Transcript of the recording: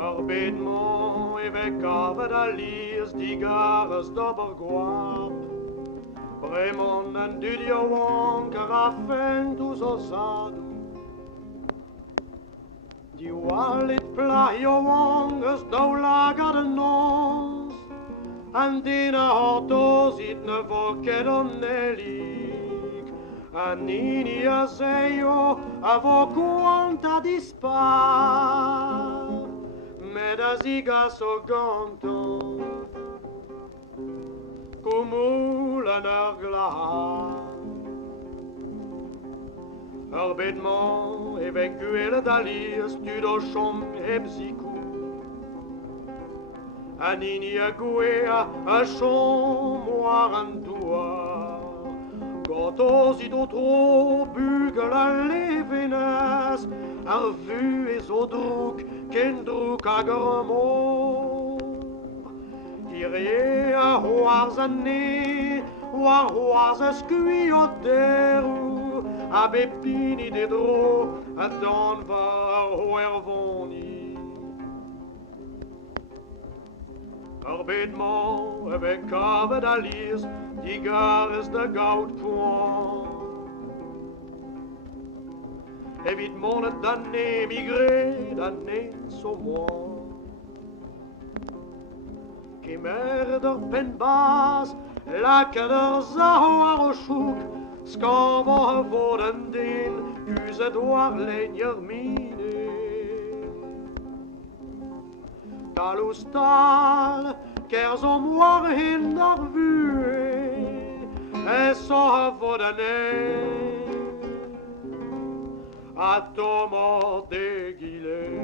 Arbidmo e vekave da lies digares doberguap. Bremon en dydio wanker affentus osadu. Die wallit plahio wangers do lager de nons. En dina hortos it ne voket onnelik. En inia seio avocuanta dispar. Med ziga so ganton. Kumulen glad. Arbidement évacuer d'alias tu dochom hebziku. Anini aguea a chom moarantua. Gotos it otro bugel a levenas. Ar vu es o druk ken druk a gramo. Irie a hoars a ne, war hoars a skui o deru. A bepini de dro, a dan var hoervoni. Arbidement avec cave d'alies, digares de goud point. Évidemment le damné migré, damné saumon. Qui merder pen bas, la cadeur zahar o chouk, Ska var våren din, huset var lenger mine. Talustal, ker som var hinner vue, så våren at de måtte gile.